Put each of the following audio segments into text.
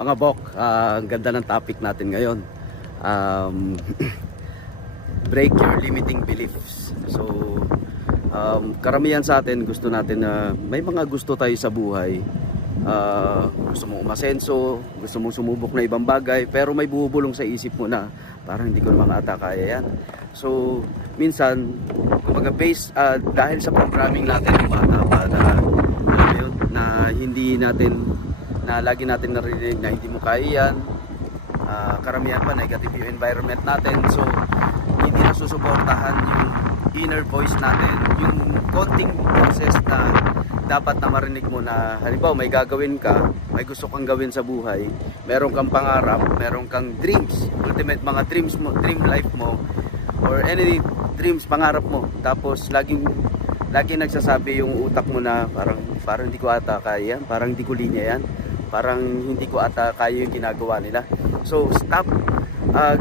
Mga bok, ang ganda ng topic natin ngayon. Um, Break your limiting beliefs. So, karamihan sa atin gusto natin na may mga gusto tayo sa buhay. Gusto mong umasenso, gusto mong sumubok na ibang bagay, pero may bubulong sa isip mo na parang hindi ko naman ata kaya yan. So, minsan, kumbaga dahil sa programming natin ng bata pa na, alam mo yun, na hindi natin, na lagi natin narinig na hindi mo kaya yan. Karamihan pa negative yung environment natin, so hindi nasusuportahan yung inner voice natin, yung konting boses na dapat na marinig mo na halimbawa may gagawin ka, may gusto kang gawin sa buhay, meron kang pangarap, meron kang dreams, ultimate mga dreams mo, dream life mo, or any dreams, pangarap mo, tapos laging nagsasabi yung utak mo na parang hindi ko ata kaya yan, parang hindi ko linya yan, parang hindi ko ata kaya yung ginagawa nila. So stop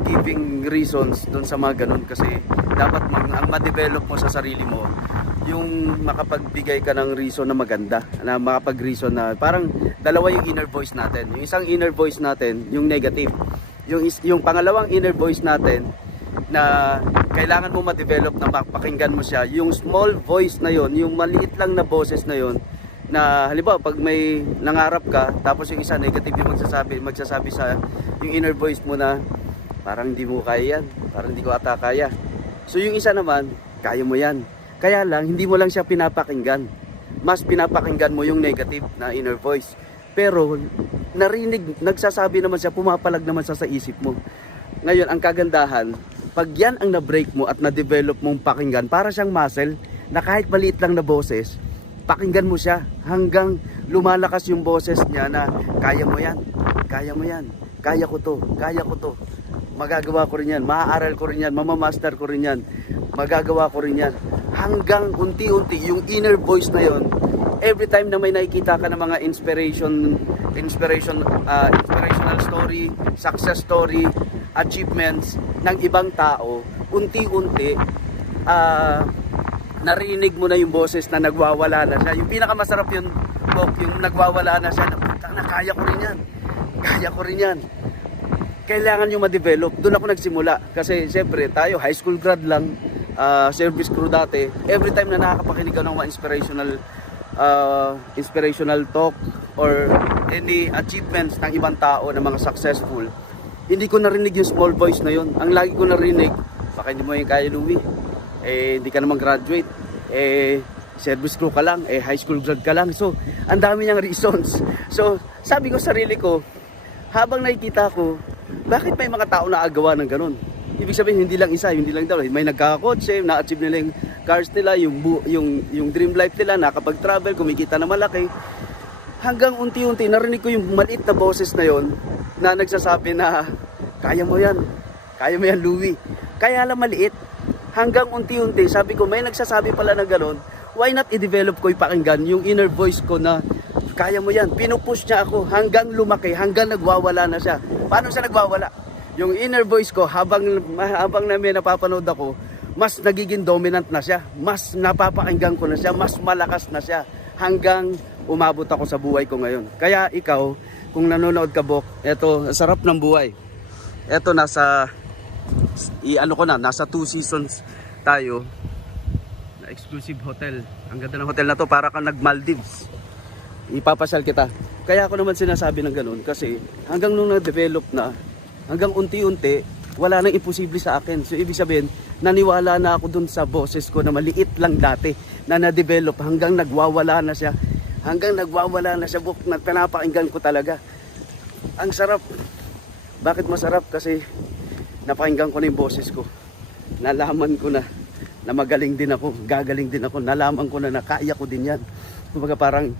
giving reasons dun sa mga ganun, kasi dapat ang ma-develop mo sa sarili mo yung makapagbigay ka ng reason na maganda, na makapag-reason na parang dalawa yung inner voice natin. Yung isang inner voice natin, yung negative. Yung pangalawang inner voice natin na kailangan mo ma-develop na pakinggan mo siya. Yung small voice na yon, yung maliit lang na boses na yon, na halimbawa pag may nangarap ka tapos yung isa negative yung magsasabi sa yung inner voice mo na parang hindi mo kaya yan, parang hindi ko ata kaya. So yung isa naman, kaya mo yan. Kaya lang, hindi mo lang siya pinapakinggan. Mas pinapakinggan mo yung negative na inner voice. Pero, nagsasabi naman siya, pumapalag naman siya sa isip mo. Ngayon, ang kagandahan, pag yan ang na-break mo at na-develop mong pakinggan, para siyang muscle, na kahit maliit lang na boses, pakinggan mo siya hanggang lumalakas yung boses niya na, kaya mo yan, kaya mo yan, kaya ko to, magagawa ko rin yan, maaaral ko rin yan, mamamaster ko rin yan, magagawa ko rin yan. Hanggang unti-unti yung inner voice na yon, every time na may nakikita ka ng mga inspirational story, success story, achievements ng ibang tao, unti-unti narinig mo na yung boses na nagwawala na siya. Yung pinakamasarap yun, yung nagwawala na siya, na kaya ko rin yan, kaya ko rin yan. Kailangan nyo ma-develop. Doon ako nagsimula. Kasi siyempre tayo, high school grad lang, service crew dati. Every time na nakakapakinig ka ng mga inspirational talk or any achievements ng ibang tao na mga successful, hindi ko narinig yung small voice na yun. Ang lagi ko narinig, baka hindi mo yung kaya, Louie. Hindi ka naman graduate. Service crew ka lang. High school grad ka lang. So, ang dami niyang reasons. So, sabi ko sarili ko, habang nakikita ko, bakit may mga tao na agawa ng ganun? Ibig sabihin, hindi lang isa, hindi lang dalawa. May nagkakakotse, na-achieve nila yung cars nila, yung dream life nila, nakapag-travel, kumikita na malaki. Hanggang unti-unti, narinig ko yung maliit na boses na yon na nagsasabi na, kaya mo yan, Louie. Kaya lang maliit. Hanggang unti-unti, sabi ko, may nagsasabi pala na gano'n, why not i-develop ko ipakinggan yung inner voice ko na, kaya mo yan. Pinupush niya ako hanggang lumaki, hanggang nagwawala na siya. Paano siya nagwawala? Yung inner voice ko, habang namin napapanood ako, mas nagiging dominant na siya. Mas napapakinggan ko na siya, mas malakas na siya. Hanggang umabot ako sa buhay ko ngayon. Kaya ikaw, kung nanonood ka, Bok, eto, sarap ng buhay. Eto, nasa 2 seasons tayo na exclusive hotel. Ang ganda ng hotel na to, para kang nag-Maldives. Ipapasyal kita. Kaya ako naman sinasabi ng ganun, kasi hanggang nung na-develop na, hanggang unti-unti, wala nang imposible sa akin. So ibig sabihin, naniwala na ako dun sa boses ko na maliit lang dati, na na-develop hanggang nagwawala na siya. Hanggang nagwawala na siya, Bok, na pinapakinggan ko talaga. Ang sarap. Bakit masarap? Kasi napakinggan ko na yung boses ko. Nalaman ko na magaling din ako, gagaling din ako. Nalaman ko na kaya ko din yan. Kumbaga parang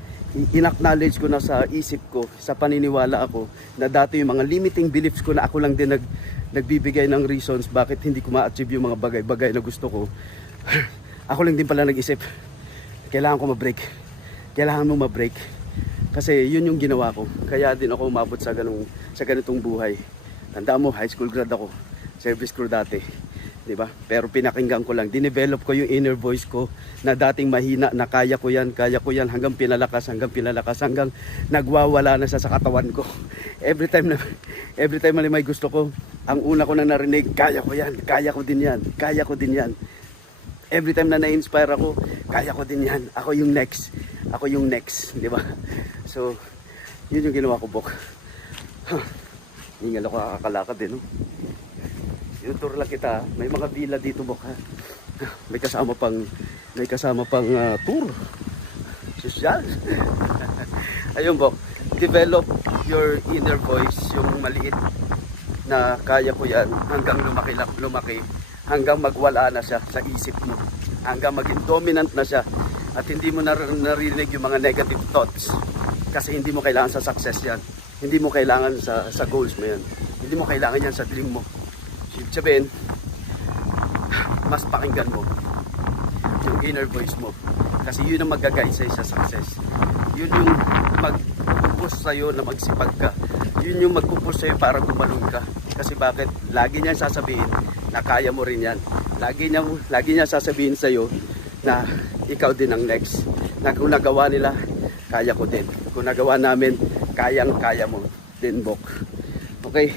in-acknowledge ko na sa isip ko, sa paniniwala ako, na dati yung mga limiting beliefs ko na ako lang din nagbibigay ng reasons bakit hindi ko ma-achieve yung mga bagay-bagay na gusto ko. Ako lang din pala nag-isip, kailangan ko ma-break. Kailangan mo ma-break. Kasi yun yung ginawa ko. Kaya din ako umabot sa ganitong buhay. Tanda mo, high school grad ako. Service crew dati. di ba? Pero pinakinggan ko lang, dinevelop ko yung inner voice ko na dating mahina na kaya ko yan, hanggang pinalakas, hanggang nagwawala na sa katawan ko. Every time na may gusto ko, ang una ko na narinig, kaya ko yan, kaya ko din yan, kaya ko din yan. Every time na na-inspire ako, kaya ko din yan, ako yung next, di ba? So, yun yung ginawa ko, Bok. Hingal ako kakakalakad din, no? Yung tour lang kita, may mga villa dito, Bok, ha? May kasama pang tour. Social. Ayun, Bok. Develop your inner voice, yung maliit na kaya ko yan hanggang lumaki, hanggang magwala na siya sa isip mo, hanggang maging dominant na siya at hindi mo narinig yung mga negative thoughts kasi hindi mo kailangan sa success yan, hindi mo kailangan sa goals mo yan, hindi mo kailangan yan sa dream mo. Sabihin, mas pakinggan mo yung inner voice mo kasi yun ang mag-guide sa'yo sa success, yun yung mag-push sa'yo na magsipag ka, yun yung mag-push sa'yo para gumalun ka. Kasi bakit? Lagi niya sasabihin na kaya mo rin yan. Lagi niya sasabihin sa'yo na ikaw din ang next. Na kung nagawa nila, kaya ko din. Kung nagawa namin, kayang-kaya mo din, Bok. Okay?